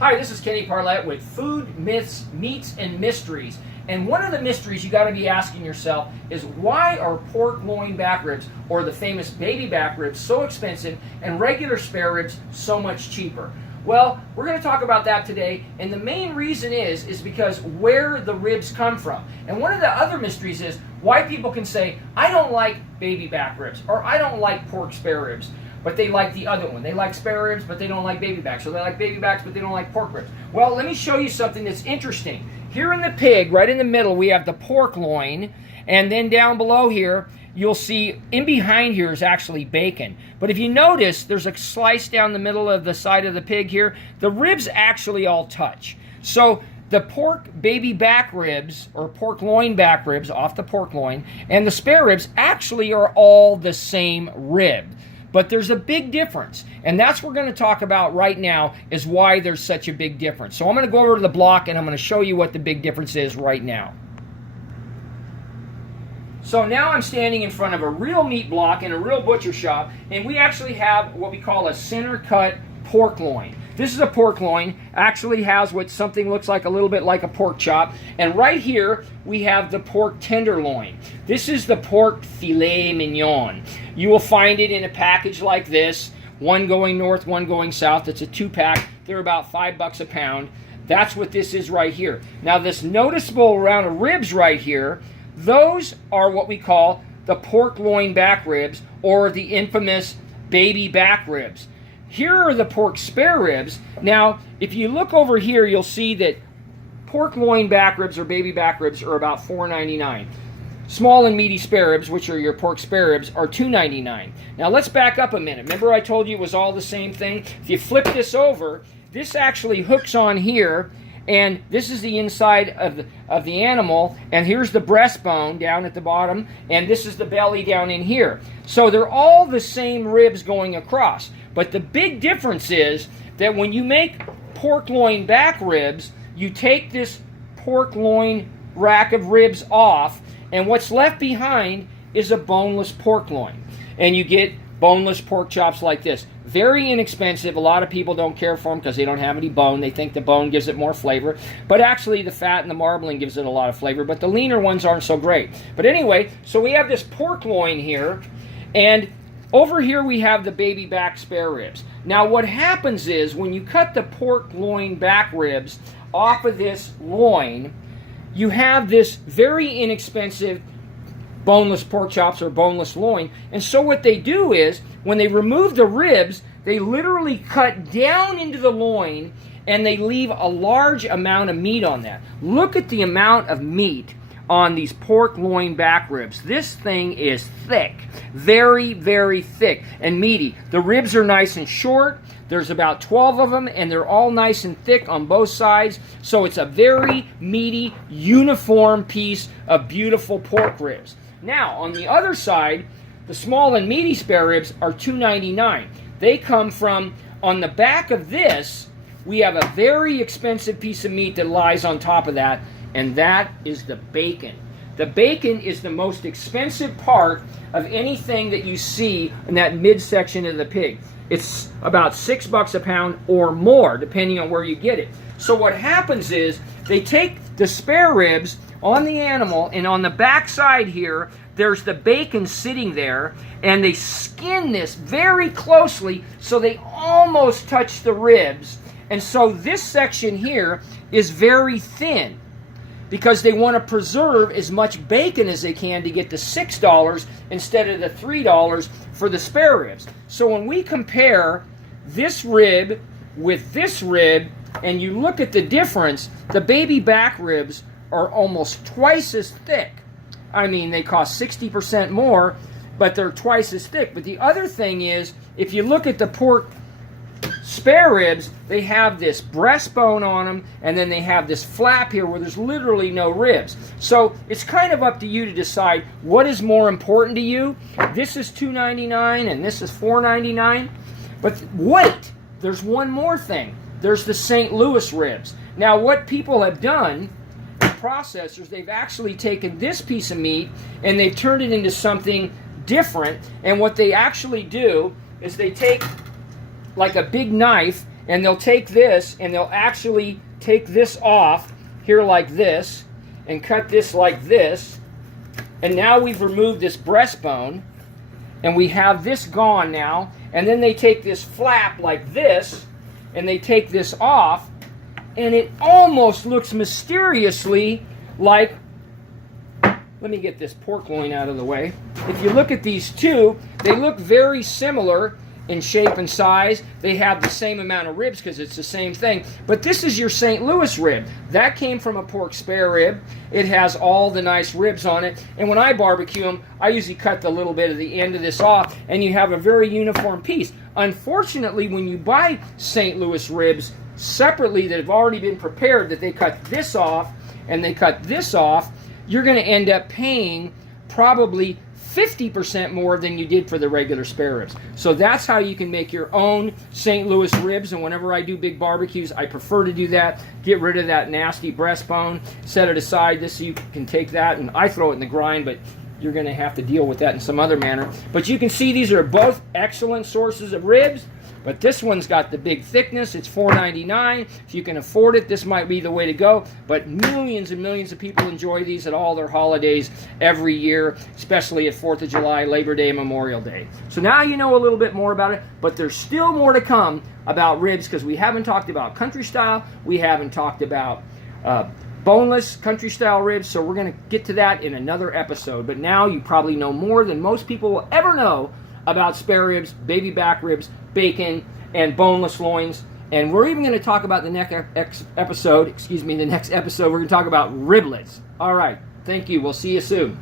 Hi, this is Kenny Parlett with Food, Myths, Meats, and Mysteries. And one of the mysteries you got to be asking yourself is why are pork loin back ribs, or the famous baby back ribs, so expensive and regular spare ribs so much cheaper? Well, we're going to talk about that today, and the main reason is because where the ribs come from. And one of the other mysteries is why people can say, I don't like baby back ribs, or I don't like pork spare ribs, but they like the other one. They like spare ribs, but they don't like baby backs. So they like baby backs, but they don't like pork ribs. Well, let me show you something that's interesting. Here in the pig, right in the middle, we have the pork loin, and then down below here, you'll see in behind here is actually bacon. But if you notice, there's a slice down the middle of the side of the pig here. The ribs actually all touch. So the pork baby back ribs, or pork loin back ribs off the pork loin, and the spare ribs actually are all the same rib. But there's a big difference, and that's what we're going to talk about right now, is why there's such a big difference. So I'm going to go over to the block, and I'm going to show you what the big difference is right now. So now I'm standing in front of a real meat block in a real butcher shop, and we actually have what we call a center cut pork loin. This is a pork loin, actually has what something looks like a little bit like a pork chop. And right here, we have the pork tenderloin. This is the pork filet mignon. You will find it in a package like this, one going north, one going south. It's a 2-pack. They're about $5 a pound. That's what this is right here. Now this noticeable round of ribs right here, those are what we call the pork loin back ribs, or the infamous baby back ribs. Here are the pork spare ribs. Now, if you look over here, you'll see that pork loin back ribs or baby back ribs are about $4.99. Small and meaty spare ribs, which are your pork spare ribs, are $2.99. Now, let's back up a minute. Remember I told you it was all the same thing? If you flip this over, this actually hooks on here, and this is the inside of the animal, and here's the breastbone down at the bottom, and this is the belly down in here. So they're all the same ribs going across. But the big difference is that when you make pork loin back ribs, you take this pork loin rack of ribs off, and what's left behind is a boneless pork loin. And you get boneless pork chops like this. Very inexpensive. A lot of people don't care for them because they don't have any bone. They think the bone gives it more flavor. But actually the fat and the marbling gives it a lot of flavor. But the leaner ones aren't so great. But anyway, so we have this pork loin here, and over here we have the baby back spare ribs. Now what happens is when you cut the pork loin back ribs off of this loin, you have this very inexpensive boneless pork chops or boneless loin. And so what they do is when they remove the ribs, they literally cut down into the loin and they leave a large amount of meat on that. Look at the amount of meat on these pork loin back ribs. This thing is thick, very, very thick and meaty. The ribs are nice and short. There's about 12 of them, and they're all nice and thick on both sides. So it's a very meaty, uniform piece of beautiful pork ribs. Now, on the other side, the small and meaty spare ribs are $2.99. They come from, on the back of this, we have a very expensive piece of meat that lies on top of that, and that is the bacon. The bacon is the most expensive part of anything that you see in that midsection of the pig. It's about $6 a pound or more, depending on where you get it. So what happens is they take the spare ribs on the animal, and on the back side here, there's the bacon sitting there, and they skin this very closely so they almost touch the ribs. And so this section here is very thin, because they want to preserve as much bacon as they can to get the $6 instead of the $3 for the spare ribs. So when we compare this rib with this rib, and you look at the difference, the baby back ribs are almost twice as thick. I mean, they cost 60% more, but they're twice as thick. But the other thing is, if you look at the pork spare ribs, they have this breastbone on them, and then they have this flap here where there's literally no ribs. So it's kind of up to you to decide what is more important to you. This is $2.99 and this is $4.99. But wait, there's one more thing. There's the St. Louis ribs. Now what people have done, processors, they've actually taken this piece of meat and they've turned it into something different. And what they actually do is they take like a big knife and they'll take this and they'll actually take this off here like this and cut this like this. And now we've removed this breastbone and we have this gone now. And then they take this flap like this and they take this off, and it almost looks mysteriously like, let me get this pork loin out of the way. If you look at these two, they look very similar in shape and size. They have the same amount of ribs because it's the same thing. But this is your St. Louis rib. That came from a pork spare rib. It has all the nice ribs on it. And when I barbecue them, I usually cut the little bit of the end of this off, and you have a very uniform piece. Unfortunately, when you buy St. Louis ribs separately that have already been prepared, that they cut this off and they cut this off, you're going to end up paying probably 50% more than you did for the regular spare ribs. So that's how you can make your own St. Louis ribs. And whenever I do big barbecues, I prefer to do that. Get rid of that nasty breastbone, set it aside just so you can take that, and I throw it in the grind, but you're going to have to deal with that in some other manner. But you can see these are both excellent sources of ribs. But this one's got the big thickness. It's $4.99. If you can afford it, this might be the way to go. But millions and millions of people enjoy these at all their holidays every year, especially at 4th of July, Labor Day, and Memorial Day. So now you know a little bit more about it, but there's still more to come about ribs because we haven't talked about country style. We haven't talked about boneless country style ribs, so we're going to get to that in another episode. But now you probably know more than most people will ever know about spare ribs, baby back ribs, bacon, and boneless loins. And we're even going to talk about the next episode, we're going to talk about riblets. All right, thank you. We'll see you soon.